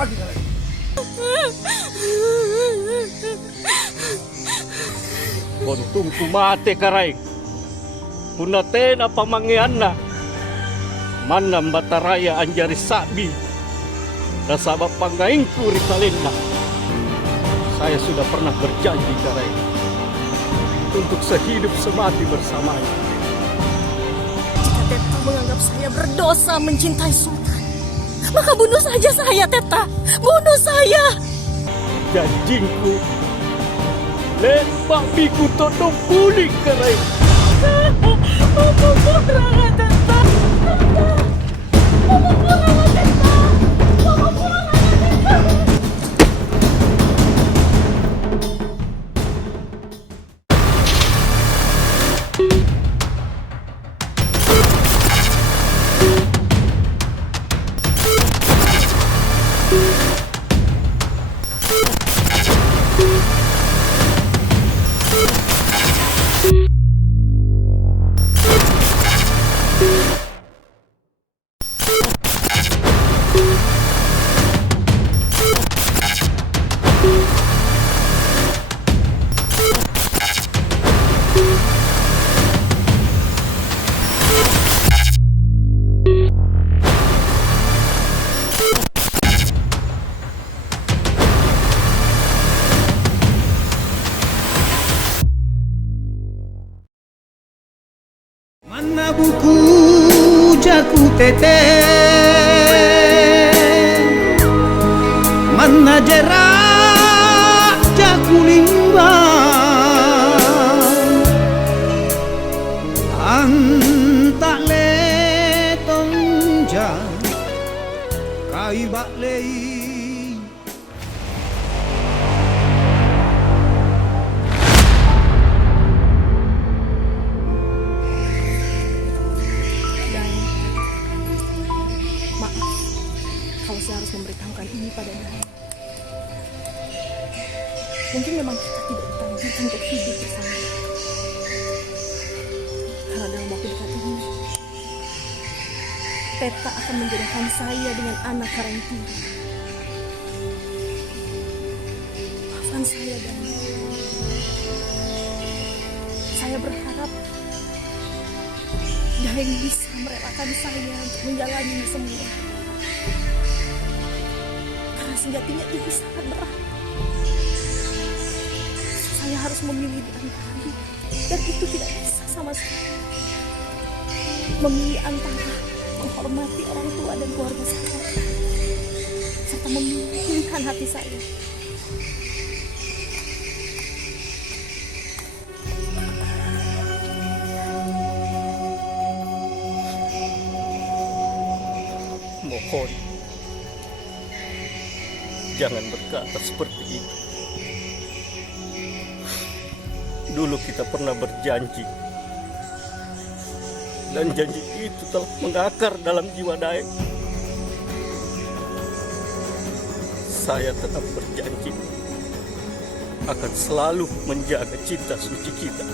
bagi kalian. Bontung kumate karay. Punaten apa mangiana. Mana bataraya anjari sabi. Dasabab pangaingku ritalena. Saya sudah pernah berjanji karay. Untuk sehidup semati bersamanya. Jika Teta menganggap saya berdosa mencintai Sultan, maka bunuh saja saya, Teta. Bunuh saya. Janjingku. Lepak biku todong pulih karay. Putra Teta. Mana buku jaku tete, mana jerak jaku limbang, antak letong jang kai bak lei. Kalau saya harus memberitahukan ini pada Dai. Mungkin memang kita tidak ditakdirkan untuk hidup bersama. Karena dalam waktu dekat ini, Teta akan menjodohkan saya dengan anak Karangturi. Maafkan saya, Dai. Saya berharap Dai bisa merelakan saya untuk menjalani ini semua. Sejatinya ini sangat berat. Saya harus memilih di antara, dan itu tidak bisa sama sekali. Memilih antara menghormati orang tua dan keluarga saya, serta memilihkan hati saya. Mohon. Jangan berkata seperti itu. Dulu kita pernah berjanji. Dan janji itu telah mengakar dalam jiwa Daeng. Saya tetap berjanji akan selalu menjaga cinta suci kita.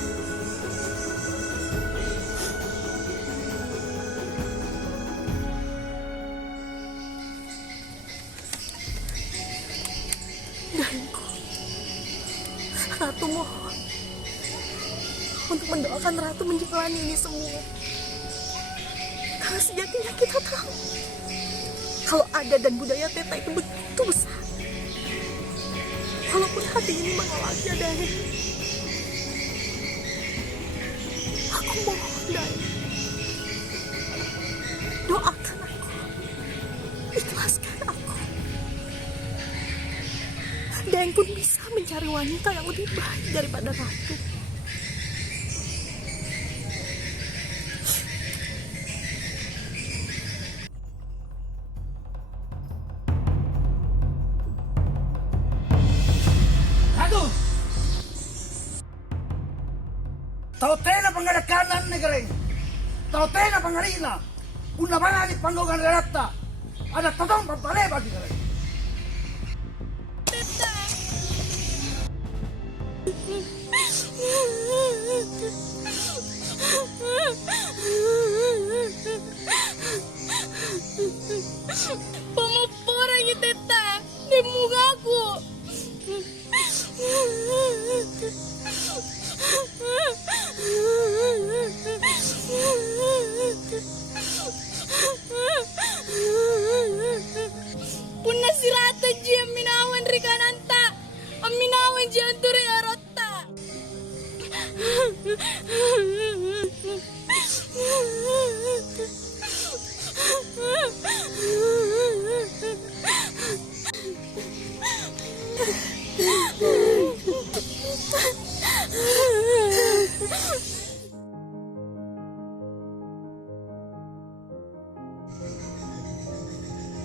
Daengku, Ratu mohon untuk mendoakan Ratu menjalani ini semua. Karena sejatinya kita tahu kalau adat dan budaya Teta itu begitu besar. Walaupun hati ini menolaknya, Daeng, aku mohon, Daeng, doakan aku, ikhlaskan aku. Daeng pun bisa mencari wanita yang lebih baik daripada Ratu. Ratu! Tahu tena pengadakanan negara ini. Tahu tena pengarina. Bunda mana di panggungan rata. Ada totong pampale bagi negara ini. Pemupura ini, Teta.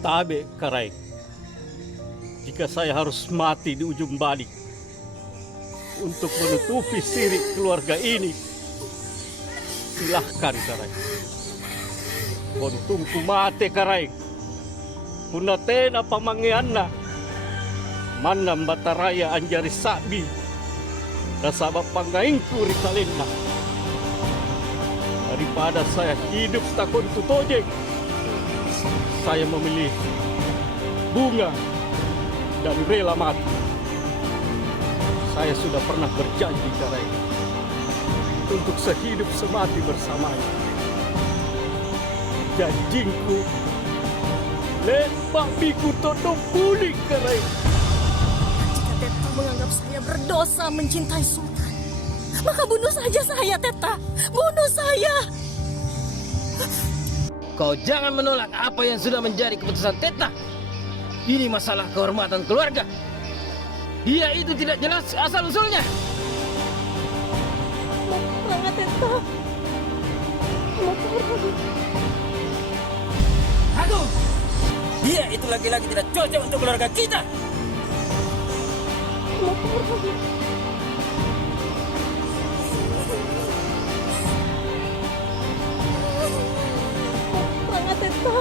tabe karai. Jika saya harus mati di ujung balik untuk menutupi sirik keluarga ini, silahkan karai. Kontungku mate karai. Punatena pamangianna. Mana bataraya anjari sabi. Nasabab pangaingku rikalenna. Daripada saya hidup takon tutojeng, saya memilih bunga dan rela mati. Saya sudah pernah berjanji karai untuk sehidup semati bersamanya. Janjingku lepak biku todong pulik karai. Jika Teta menganggap saya berdosa mencintai Sultan, maka bunuh saja saya, Teta. Bunuh saya. Kau jangan menolak apa yang sudah menjadi keputusan Teta. Ini masalah kehormatan keluarga. Dia itu tidak jelas asal-usulnya. Maaf banget, Teta. Aduh, Dia itu laki-laki tidak cocok untuk keluarga kita. Banget, Teta.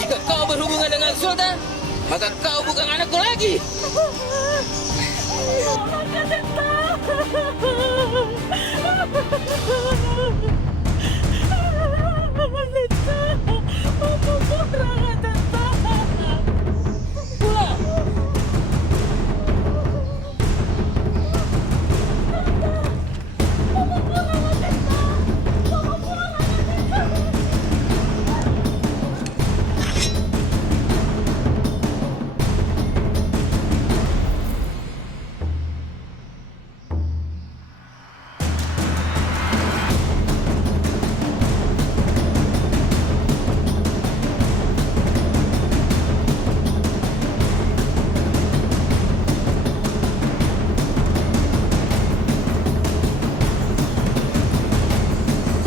Jika kau berhubungan dengan Sultan, maka kau bukan anakku lagi. Maka Teta.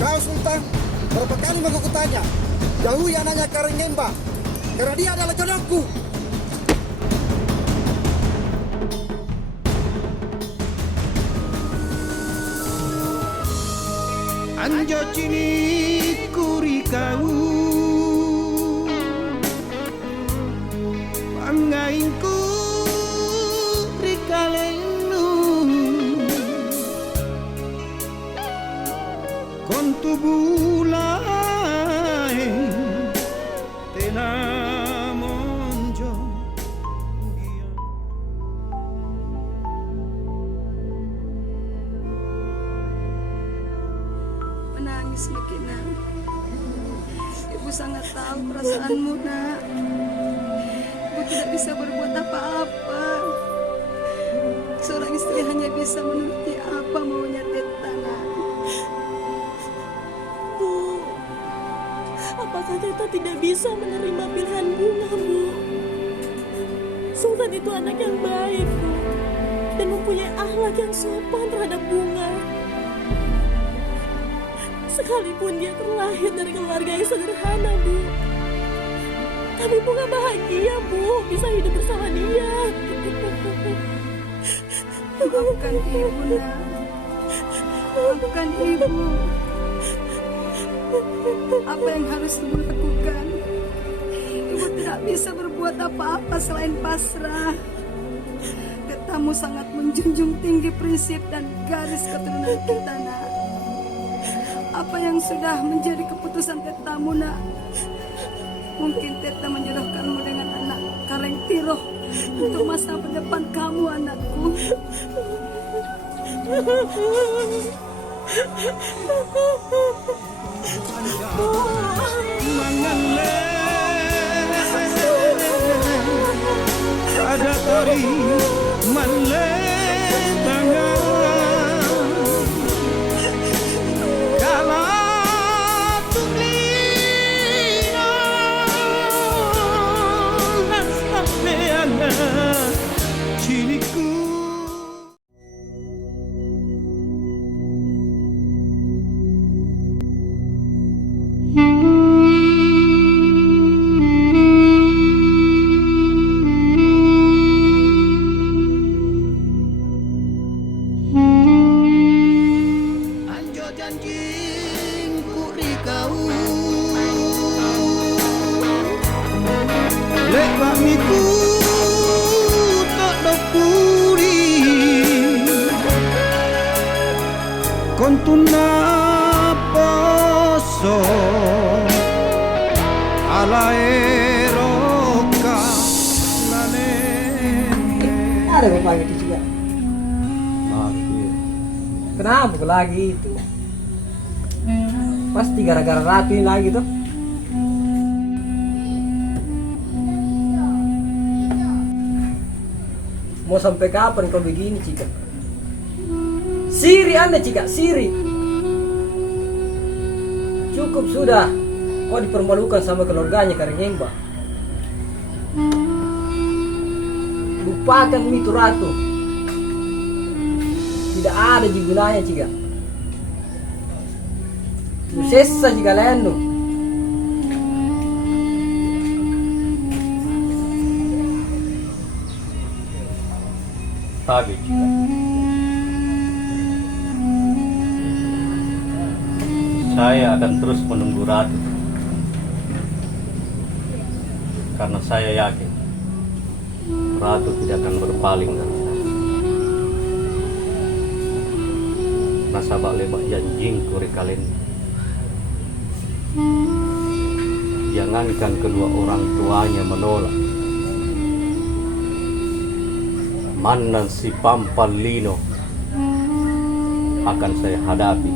Kau Sultan, berapa kali mau aku tanya, jauhi anaknya Karing Ngemba, karena dia adalah jodohku. Anjo cini kuri kau pangaingku rikalenu kontu bulai tena monjo Menangis Mekina. Ibu sangat tahu perasaanmu, nak. Ibu tidak bisa berbuat apa-apa. Seorang istri hanya bisa menuruti apa maunya Teta, nak. Bu, apakah Teta tidak bisa menerima pilihan Bunga, Bu? Sultan itu anak yang baik, Bu, dan mempunyai akhlak yang sopan terhadap Bunga. Sekalipun dia terlahir dari keluarga yang sederhana, Bu, tapi Bunga bahagia, Bu, bisa hidup bersama dia. Maafkan ibu, nak. Maafkan ibu. Apa yang harus ibu lakukan? Ibu tidak bisa berbuat apa-apa selain pasrah. Tetamu sangat menjunjung tinggi prinsip dan garis keturunan kita, nak. Apa yang sudah menjadi keputusan Tetamu, nak? Mungkin Teta menjodohkanmu dengan anak Kareng Tiroh untuk masa depan kamu, anakku. mangale ada tori male tangan kala tunglina nasameana ciniku. con tu naposo alla eroca la neve. Ada bapak gitu juga. Kenapa lagi itu? Pasti gara-gara Ratu ini lagi tuh. Mau sampai kapan kau begini, Cika? Siri Anda, Cika, Siri. Cukup sudah. Kau dipermalukan sama keluarganya Karengemba. Lupakan itu Ratu. Tidak ada gunanya, Cika. Sesa Cika Lendo. Tapi Cika, saya akan terus menunggu Ratu. Karena saya yakin Ratu tidak akan berpaling dari saya. Nasabak lebak janjing kuri kalian. Jangankan kedua orang tuanya menolak, Manan si Pampalino akan saya hadapi.